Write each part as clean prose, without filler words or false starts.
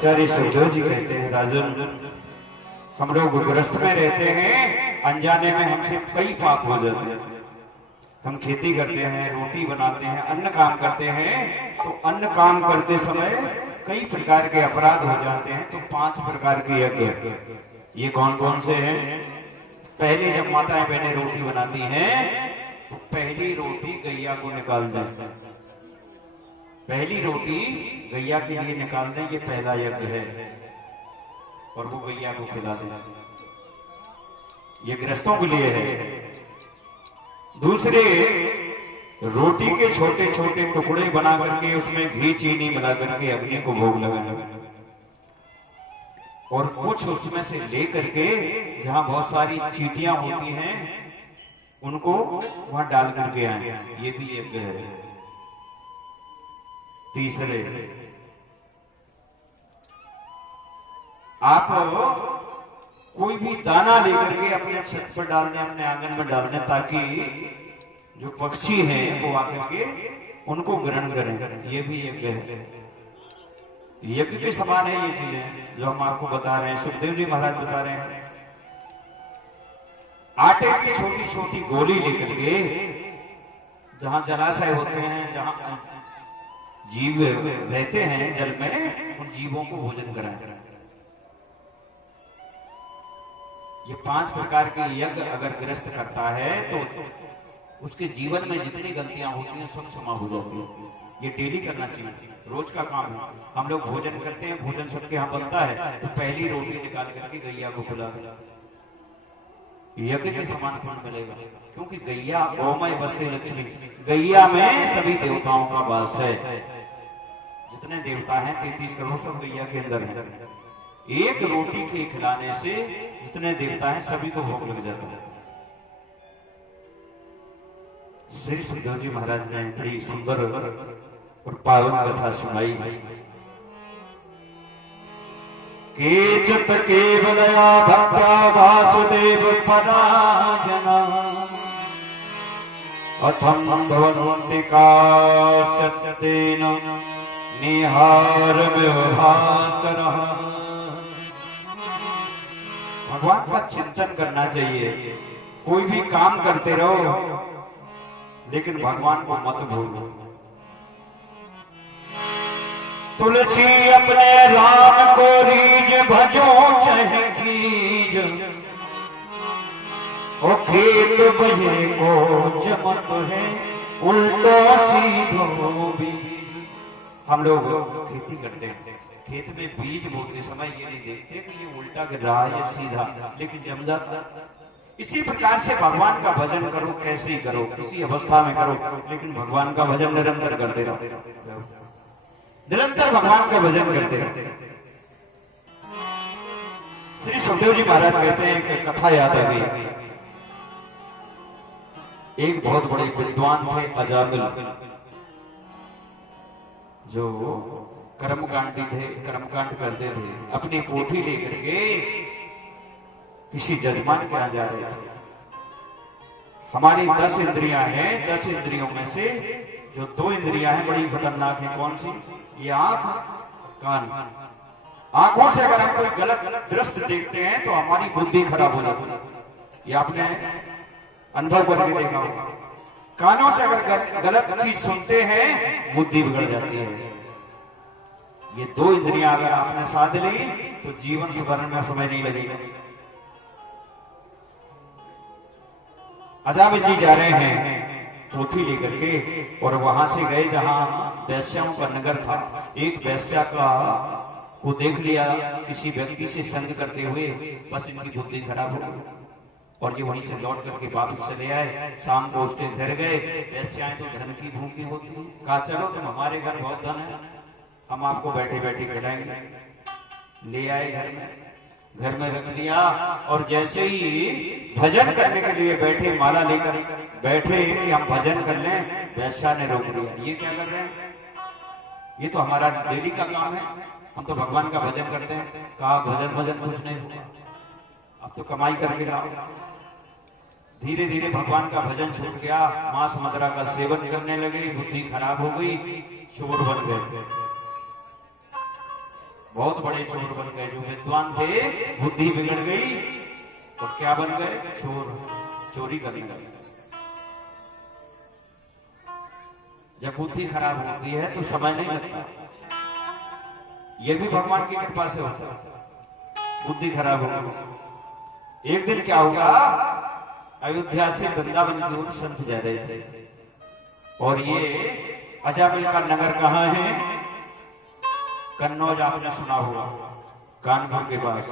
आचार्य सुखदेव जी कहते हैं, राजन हम लोग गृहस्थ में रहते हैं, अनजाने में हमसे कई पाप हो जाते हैं। हम खेती करते हैं, रोटी बनाते हैं, अन्न काम करते हैं, तो अन्न काम करते समय कई प्रकार के अपराध हो जाते हैं। तो 5 प्रकार के यज्ञ ये कौन कौन से हैं? पहले जब माताएं बहनें रोटी बनाती हैं तो पहली रोटी गैया को निकाल दें। पहली रोटी गैया के लिए निकाल दें, ये पहला यज्ञ है, और वो गैया को खिला दें। ये गृहस्थों के लिए है। दूसरे, रोटी के छोटे छोटे टुकड़े बना करके उसमें घी चीनी मिला करके अग्नि को भोग लगाना, और कुछ उसमें से ले करके जहां बहुत सारी चींटियां होती हैं उनको वहां डाल करके आए, ये भी एक है। तीसरे, आप कोई भी दाना लेकर के अपने छत पर डाल दें, अपने आंगन में डाल दें, ताकि जो पक्षी हैं वो आकर के उनको ग्रहण करें, ये भी यज्ञ है। यज्ञ के समान है ये चीजें जो हम आपको बता रहे हैं, सुखदेव जी महाराज बता रहे हैं। आटे की छोटी छोटी गोली लेकर के जहां जलाशय होते हैं, जहां जीव रहते हैं जल में, उन जीवों को भोजन कराएं। ये 5 प्रकार के यज्ञ अगर गृहस्थ करता है तो उसके जीवन में जितनी गलतियां होती हैं सब क्षमा हो जाती है। ये डेली करना चाहिए, रोज का काम है। हम लोग भोजन करते हैं, भोजन सबके यहाँ बनता है, तो पहली रोटी निकाल करके गैया को खिला, यज्ञ के समान फल मिलेगा। क्योंकि गैया गौमय बसते लक्ष्मी, गैया में सभी देवताओं का वास है। जितने देवता हैं 33 करोड़ सब गैया के अंदर है। एक रोटी के खिलाने से जितने देवता हैं सभी को भोग लग जाता है। श्री सुखदेव जी महाराज ने बड़ी सुंदर और पावन कथा सुनाई। केचित् केवलया भक्त्या वासुदेव पराजना अथं भवन्ति काश्यतेन निहारमिव भास्करः। भगवान का चिंतन करना चाहिए। कोई भी काम करते रहो लेकिन भगवान को मत भूलो। तुलसी अपने राम को रीज भजो चाहे कीज, ओ खेत बहे को जमत है उल्टो सीधो भी। हम लोग खेती करते हैं, खेत में बीज बोते समय ये नहीं देखते कि ये उल्टा गिर रहा है या सीधा, लेकिन जम जाता। इसी प्रकार से भगवान का भजन करो, कैसे ही करो, किसी अवस्था में करो, लेकिन भगवान का भजन निरंतर करते रहो, निरंतर भगवान का भजन करते रहो। श्री सुखदेव जी महाराज कहते हैं कि कथा याद आ गई। एक बहुत बड़े विद्वान थे अजामिल, जो कर्मकांडी थे, कर्मकांड करते थे। अपनी कोठी लेकर के किसी जजमान के यहाँ जा रहे थे। हमारी 10 इंद्रियां हैं, 10 इंद्रियों में से जो 2 इंद्रियां हैं बड़ी खतरनाक है। कौन सी? ये आंख, कान। आंखों से अगर हम कोई गलत दृश्य देखते हैं तो हमारी बुद्धि खराब हो जाती है, ये आपने अनुभव करके देखा होगा। कानों से अगर गलत चीज सुनते हैं बुद्धि बिगड़ जाती है। ये 2 इंद्रियां अगर आपने साध ली तो जीवन सुधारने में समय नहीं लगेगा। अजामिल जी जा रहे हैं पोथी लेकर के, और वहां से गए जहां वैश्याओं का नगर था। एक वैश्या का को देख लिया किसी व्यक्ति से संग करते हुए, बस इनकी बुद्धि खराब हो गई और ये वहीं से लौट करके वापस चले आए। शाम को उसके घर गए। वैश्याएं तो धन की भूखी होती है, कहा चलो तुम हमारे घर बहुत धन है, हम आपको बैठे बैठे खिलाएंगे। ले आए घर में रख दिया, और जैसे ही भजन करने के लिए बैठे, माला लेकर बैठे कि हम भजन कर लें, वैश्या ने रोक दिया। ये क्या कर रहे हैं? ये तो हमारा डेली का काम है, हम तो भगवान का भजन करते हैं। कहा भजन कुछ नहीं होगा, अब तो कमाई करके लाओ। धीरे धीरे भगवान का भजन छूट गया, मांस मदिरा का सेवन करने लगे, बुद्धि खराब हो गई, चोर बन गए। बहुत बड़े चोर बन गए। जो विद्वान थे बुद्धि बिगड़ गई और क्या बन गए? चोर, चोरी करने लगे। जब बुद्धि खराब होती है तो समय नहीं लगता, यह भी भगवान की कृपा से होता है। बुद्धि खराब होगी। एक दिन क्या होगा, अयोध्या से वृंदावन की ओर संत जा रहे थे और ये अजामिल का नगर कहां है? कन्नौज, आपने सुना होगा, कानपुर के पास।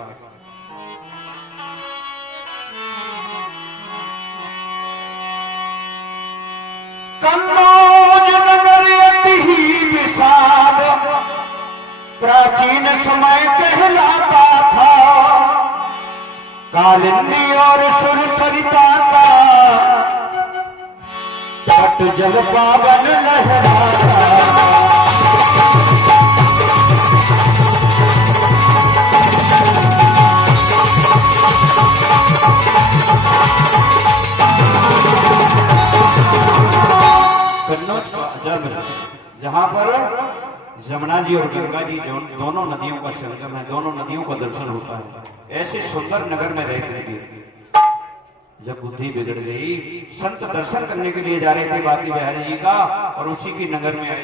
कन्नौज नगर अति ही विशाल प्राचीन समय कहलाता था। कालिंदी और सुरसरिता का तट जल पावन लहराता। कन्नौज का अजामिल, जहां पर जमुना जी और गंगा जी दोनों नदियों का संगम है, दोनों नदियों का दर्शन होता है। ऐसे सुंदर नगर में रह करके जब बुद्धि बिगड़ गई, संत दर्शन करने के लिए जा रहे थे बाकी बिहारी जी का, और उसी की नगर में आए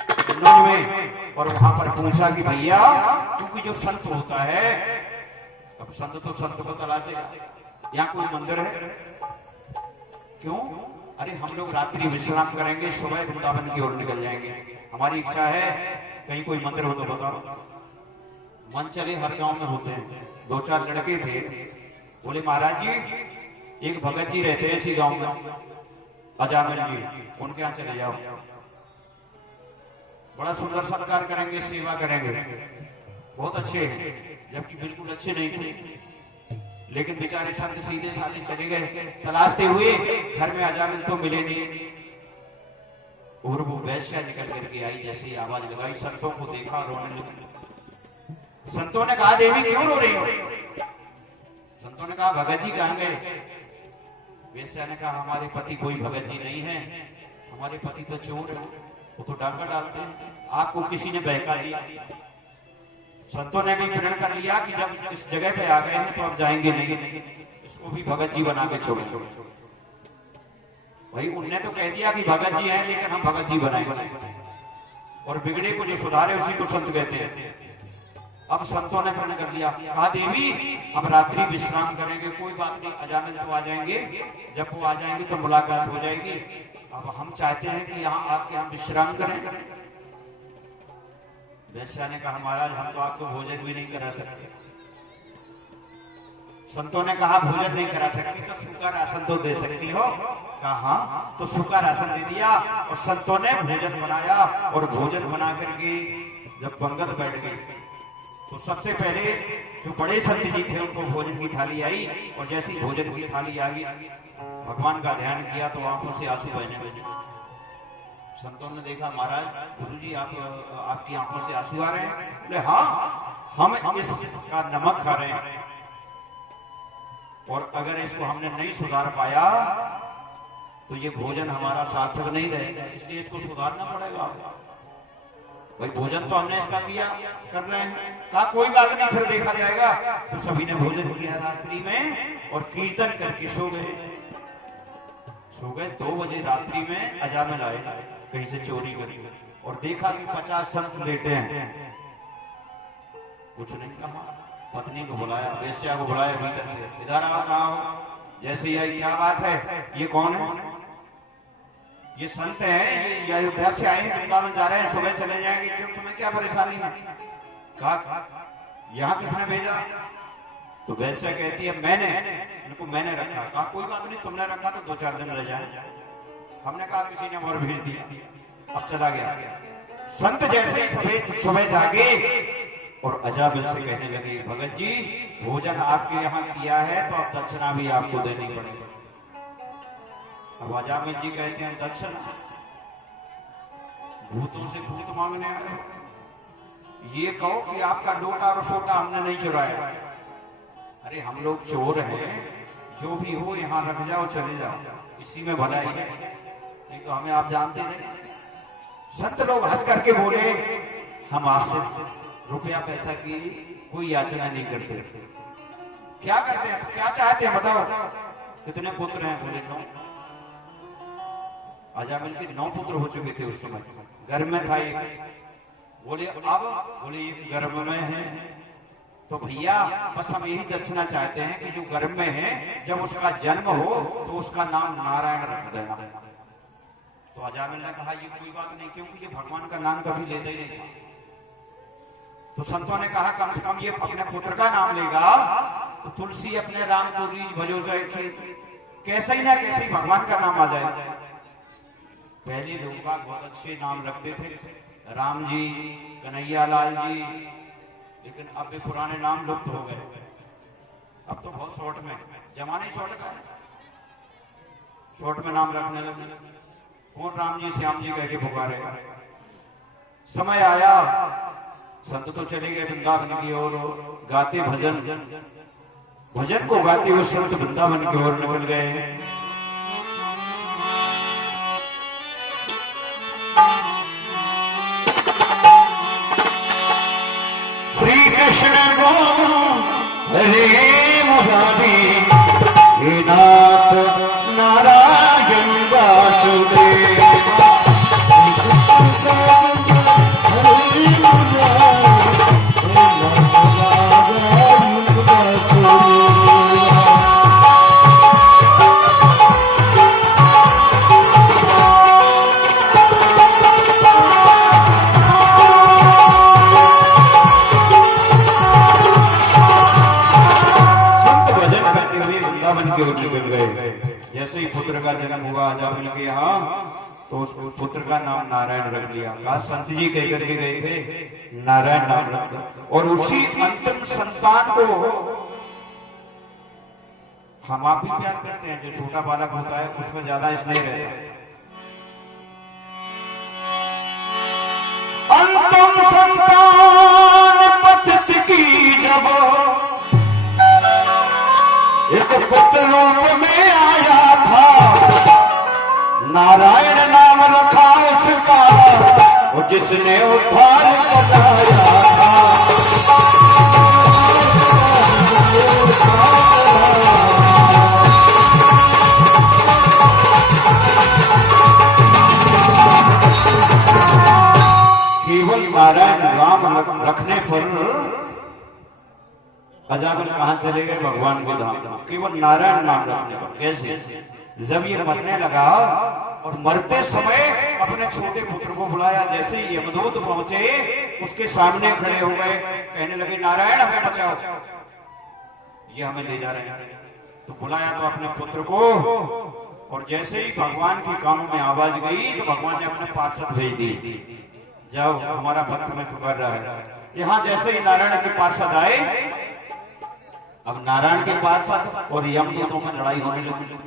कन्नौज में, और वहां पर पूछा कि भैया, क्योंकि जो संत होता है, अब संत तो संत को तलाशेगा, यहाँ कोई मंदिर है? क्यों? अरे हम लोग रात्रि विश्राम करेंगे, सुबह वृंदावन की ओर निकल जाएंगे। हमारी इच्छा है कहीं कोई मंदिर हो तो बताओ। मन चले हर गांव में होते हैं। दो चार लड़के थे, बोले महाराज जी, एक भगत जी रहते हैं इसी गांव में, अजामिल जी, उनके यहाँ चले जाओ, बड़ा सुंदर सत्कार करेंगे, सेवा करेंगे, बहुत अच्छे हैं। जबकि बिल्कुल अच्छे नहीं थे, लेकिन बेचारे संत सीधे साधे चले गए। तलाशते हुए घर में अजामिल तो मिले नहीं, और वो वैश्या निकल करके आई, जैसे ही आवाज लगाई, संतों को देखा, रोने लगी। संतों ने कहा, देवी क्यों रो रही हो? संतों ने कहा, भगत जी कहां गए? वैश्या ने कहा, हमारे पति कोई भगत जी नहीं है, हमारे पति तो चोर है, वो तो डाका डालते हैं, आपको किसी ने बहका दिया। संतों ने भी प्रण कर लिया कि जब इस जगह पे आ गए हैं तो अब जाएंगे नहीं, इसको भी भगत जी बना के छोड़े। भाई उनने तो कह दिया कि भगत जी हैं, लेकिन हम भगत जी बनाएंगे, और बिगड़े को जो सुधारे उसी को संत कहते हैं। अब संतों ने प्रण कर दिया, कहा देवी हम रात्रि विश्राम करेंगे, कोई बात नहीं, अजामिल तो आ जाएंगे, जब वो आ जाएंगे तो मुलाकात हो जाएगी। अब हम चाहते हैं कि यहाँ आके हम विश्राम करें। वैश्या ने कहा, महाराज हम तो आपको भोजन भी नहीं करा सकते। संतों ने कहा, भोजन नहीं करा सकती तो सूखा राशन तो दे सकती हो? कहा हाँ, तो सूखा राशन दे दिया, और संतों ने भोजन बनाया, और भोजन बना करके जब पंगत बैठ गई तो सबसे पहले जो बड़े संत जी थे उनको भोजन की थाली आई, और जैसे ही भोजन की थाली आ गई, भगवान का ध्यान किया तो आंखों से आंसू बहने लगे। संतों ने देखा, महाराज गुरुजी आपकी आंखों से आंसू आ रहे हैं? बोले हाँ, हम इसका नमक खा रहे हैं, और अगर इसको हमने नहीं सुधार पाया तो ये भोजन हमारा सार्थक नहीं रहेगा, इसलिए इसको सुधारना पड़ेगा। भाई भोजन तो हमने इसका किया, कर रहे हैं। कहा कोई बात नहीं, फिर देखा जाएगा। तो सभी ने भोजन किया रात्रि में, और कीर्तन करके सो गए। 2 बजे रात्रि में अजामिल आए कहीं से चोरी करी, और देखा कि 50 संत लेटे हैं। कुछ नहीं कहा, पत्नी को बुलाया, वेश्या को बुलाया भीतर से, इधर आओ, कहाँ हो? जैसे ही आई, क्या बात है, ये कौन है? ये संत हैं, ये अयोध्या से आए हैं, वृंदावन जा रहे हैं, सुबह चले जाएंगे, क्यों, तुम्हें क्या परेशानी है? कहा यहाँ किसने भेजा? तो वैश्या कहती है, मैंने रखा। कहा कोई बात नहीं, तुमने रखा तो 2-4 दिन रह जाए। हमने कहा किसी ने और भेज दिया, अब चला गया। संत जैसे ही सुबह जागे और अजामिल से कहने लगे, भगत जी भोजन आपके यहाँ किया है तो अब दक्षिणा भी आपको देनी पड़ेगी। अब अजामिल जी कहते हैं, दक्षिणा? भूतों से भूत मांगने आए? ये कहो कि आपका लोटा और सोटा हमने नहीं चुराया। अरे हम लोग चोर हैं, जो भी हो यहाँ रख जाओ, चले जाओ, इसी में भलाई है, नहीं तो हमें आप जानते नहीं। संत लोग हंस करके बोले, हम आपसे रुपया पैसा की कोई याचना नहीं करते। क्या करते हैं, तो क्या चाहते हैं बताओ? कितने पुत्र हैं? बोले 9। अजामिल के 9 पुत्र हो चुके थे उस समय। गर्भ में था एक। बोले अब, बोले एक गर्भ में है तो भैया बस हम यही दक्षिणा चाहते हैं कि जो गर्भ में है जब उसका जन्म हो तो उसका नाम नारायण रख देना। तो अजामिल ने कहा ये कोई बात नहीं, क्योंकि ये भगवान का नाम कभी लेता ही नहीं था। तो संतों ने कहा कम से कम ये अपने पुत्र का नाम लेगा तो तुलसी अपने राम को रीझ भजो जाए, कैसे ही ना कैसे ही भगवान का नाम आ जाए। पहले लोग बहुत अच्छे नाम रखते थे, राम जी, कन्हैया लाल जी, लेकिन अब भी पुराने नाम लुप्त हो गए। अब तो बहुत शॉर्ट में, जमाना ही शॉर्ट का है, शॉर्ट में नाम रखने लगे। कौन राम जी श्याम जी कह के पुकारे। समय आया, संत तो चले गए वृंदावन की ओर, गाते भजन, भजन को गाते हुए संत वृंदावन की ओर निकल गए। श्री कृष्ण गो हरे मुरारी, हे नाथ नारायण वासुदेव। जैसे ही पुत्र का जन्म हुआ अजामिल के यहाँ, तो उस पुत्र का नाम नारायण रख दिया। कहा संत जी कह करके गए थे नारायण नाम रख दिया। और उसी अंतिम संतान को हम आप भी प्यार करते हैं। जो छोटा बालक होता है उसमें ज्यादा स्नेह रहता है। अंतिम संतान पतित की जब एक पुत्र रूप में आया था, नारायण नाम रखा उसका, और जिसने उद्धार कराया था। केवल नारायण नाम रखने पर अजामिल कहां चले गए? भगवान के धाम। केवल नारायण नाम रखने पर। कैसे? जब ये मरने लगा और मरते समय अपने छोटे पुत्र को बुलाया। जैसे ही यमदूत पहुंचे उसके सामने खड़े हो गए, कहने लगे नारायण हमें बचाओ, ये हमें ले जा रहे हैं। तो बुलाया तो अपने पुत्र को, और जैसे ही भगवान के कानों में आवाज गई तो भगवान ने अपने पार्षद भेज दी, जाओ हमारा भक्त में पुकार रहा है। यहां जैसे ही नारायण के पार्षद आए, अब नारायण के पार्षद और यमदूतों में लड़ाई होने लगी।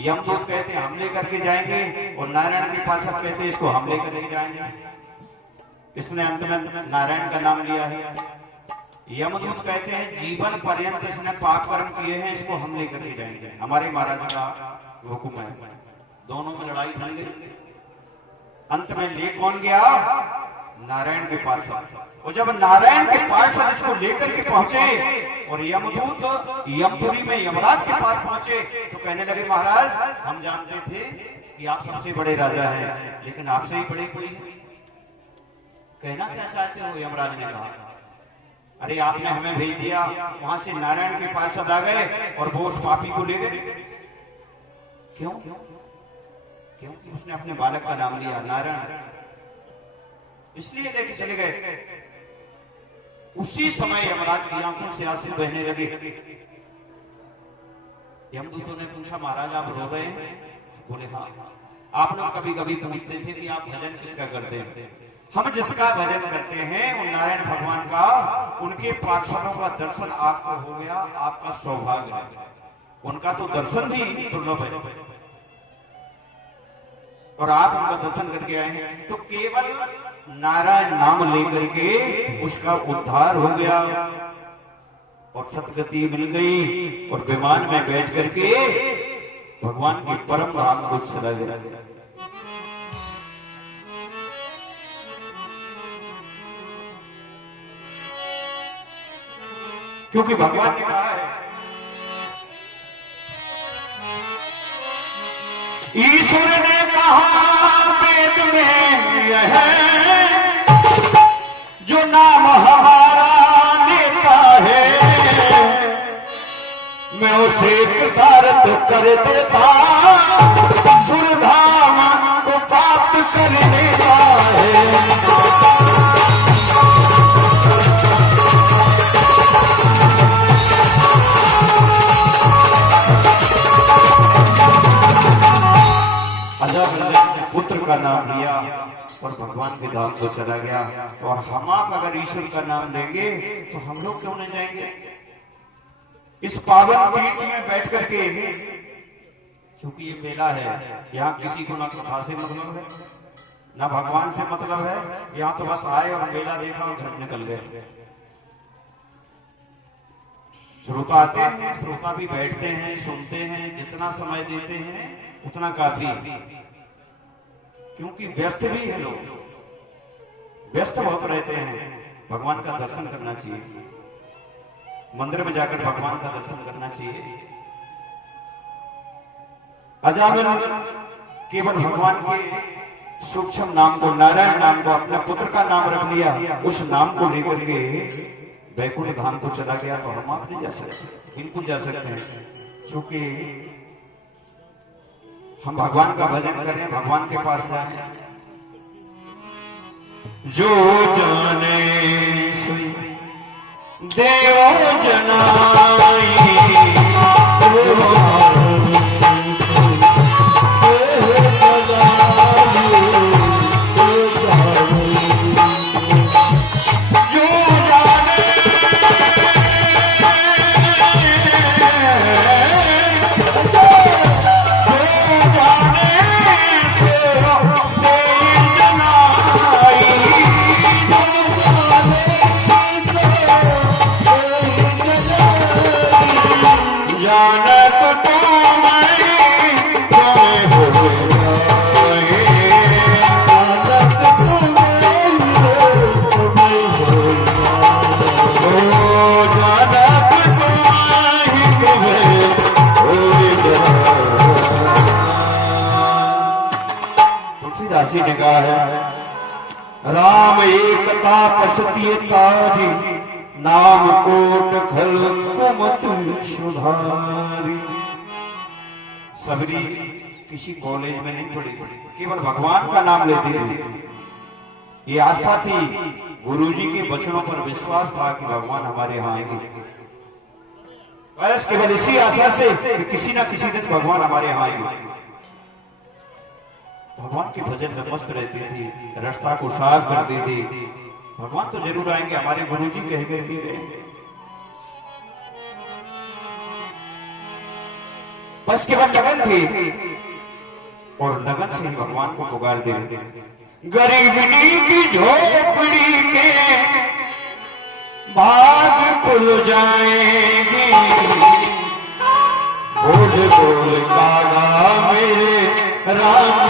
यमदूत कहते हैं हम लेकर के जाएंगे, और नारायण के पार्षद कहते हैं इसको हम लेकर के जाएंगे। इसने अंत में नारायण का नाम लिया है। यमदूत कहते हैं जीवन पर्यंत इसने पाप कर्म किए हैं, इसको हम लेकर के जाएंगे, हमारे महाराज का हुक्म है। दोनों में लड़ाई थम गई। अंत में ले कौन गया? नारायण के पार्षद। और जब नारायण के पार्षद इसको लेकर के पहुंचे और यमदूत यमपुरी में यमराज के पास पहुंचे, तो कहने लगे महाराज हम जानते थे कि आप सबसे बड़े राजा हैं, लेकिन आपसे ही बड़े कोई है। कहना क्या चाहते हो? यमराज ने कहा अरे आपने हमें भेज दिया, वहां से नारायण के पार्षद आ गए और वो उस पापी को ले गए। क्यों? क्योंकि उसने अपने बालक का नाम लिया नारायण, इसलिए लेके चले गए। उसी समय यमराज की आंखों से आंसू बहने लगे। यमदूतों ने पूछा महाराज आप रो रहे हैं? बोले हाँ। आप लोग कभी कभी पूछते थे कि आप भजन किसका करते हैं? हम जिसका भजन करते हैं वो नारायण भगवान का, उनके पार्षदों का दर्शन आपको हो गया, आपका सौभाग्य है। उनका तो दर्शन भी दुर्लभ है और आप उनका दर्शन करके आए हैं, तो केवल नारायण नाम लेकर के उसका उद्धार हो गया और सतगति मिल गई और विमान में बैठ करके भगवान के परम धाम को चला गया। क्योंकि भगवान ने कहा है, ईश्वर ने कहा वेद में यह जो नाम हमारा लेता है मैं उसे कृतार्थ कर देता, सुरधाम को प्राप्त कर देता है। पुत्र का नाम लिया और भगवान के धाम को चला गया। और हम आप अगर ईश्वर का नाम लेंगे तो हम लोग क्यों नहीं जाएंगे? इस पावन पीठ में बैठ करके, क्योंकि ये मेला है, यहाँ किसी को ना कथा से मतलब है ना भगवान से मतलब है। यहाँ तो बस आए और मेला देखा और घर निकल गए। श्रोता आते हैं, श्रोता भी बैठते हैं, सुनते हैं, जितना समय देते हैं उतना काफी, क्योंकि व्यस्त भी है लोग, व्यस्त बहुत रहते हैं। भगवान का दर्शन करना चाहिए, मंदिर में जाकर भगवान का दर्शन करना चाहिए। अजामिल केवल भगवान के सूक्ष्म नाम को, नारायण नाम को, अपने पुत्र का नाम रख लिया, उस नाम को लेकर के वैकुंठ धाम को चला गया। तो हम आप नहीं जा सकते, इनको जा सकते हैं, क्योंकि हम भगवान का भजन करें, भगवान के पास जाएं। जो जाने देव जनाई ने कहा है, राम एकता पसती तारी नाम कोट खल कुमत सुधारी। सबरी किसी कॉलेज में नहीं पढ़ी थी, केवल भगवान का नाम लेती थी। ये आस्था थी, गुरुजी के वचनों पर विश्वास था कि भगवान हमारे यहाँ आएंगे। बस केवल इसी आशा से कि किसी ना किसी दिन भगवान हमारे यहाँ आएंगे। भगवान के भजन में मस्त रहती थी, रास्ता को साफ करती थी। भगवान तो जरूर आएंगे, हमारे गुरुजी कह गए भी गए। बस केवल लगन थी और लगन से ही भगवान को पुकार दे। गरीबनी की झोपड़ी के भाग खुल जाएंगे, बोल बोल कागा मेरे राम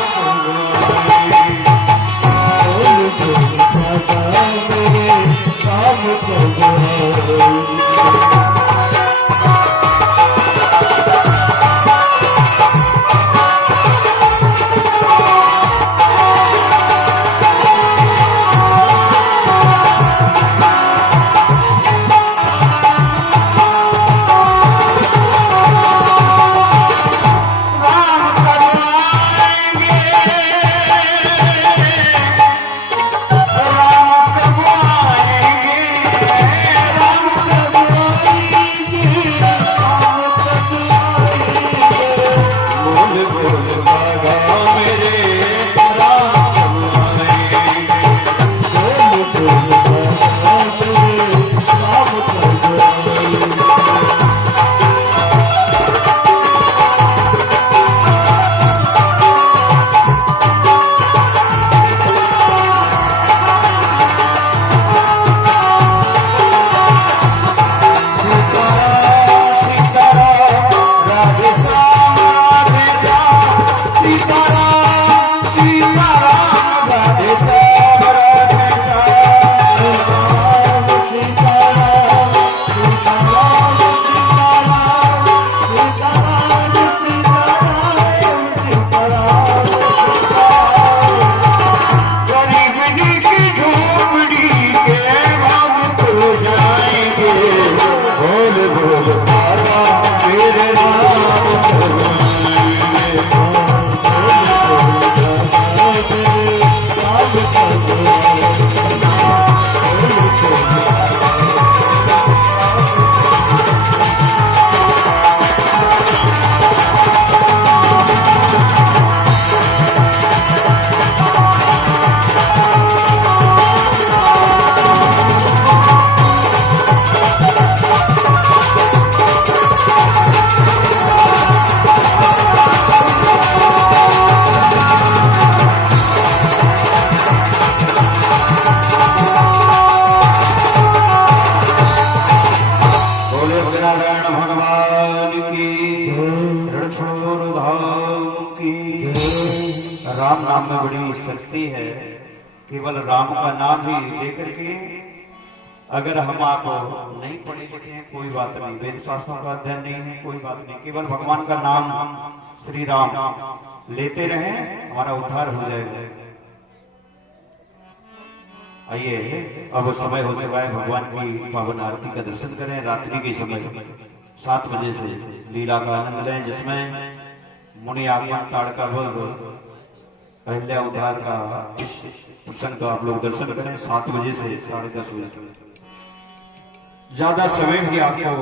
राम नाम में बड़ी शक्ति है। केवल राम का नाम ही लेकर के अगर हम आप नहीं पढ़े लिखे हैं कोई बात नहीं, वेद शास्त्रों का अध्ययन नहीं है कोई बात नहीं, केवल भगवान का नाम श्री राम लेते रहें, हमारा उद्धार हो जाएगा। आइए अब समय हो चुका है, भगवान की पावन आरती का दर्शन करें। रात्रि के समय 7 बजे से लीला का आनंद लें, जिसमें मुनि आगमन, ताड़का वध, अहिल्या उद्धार का इस प्रसंग का आप लोग दर्शन करें। 7 बजे से 10:30 बजे। ज्यादा समय भी आपको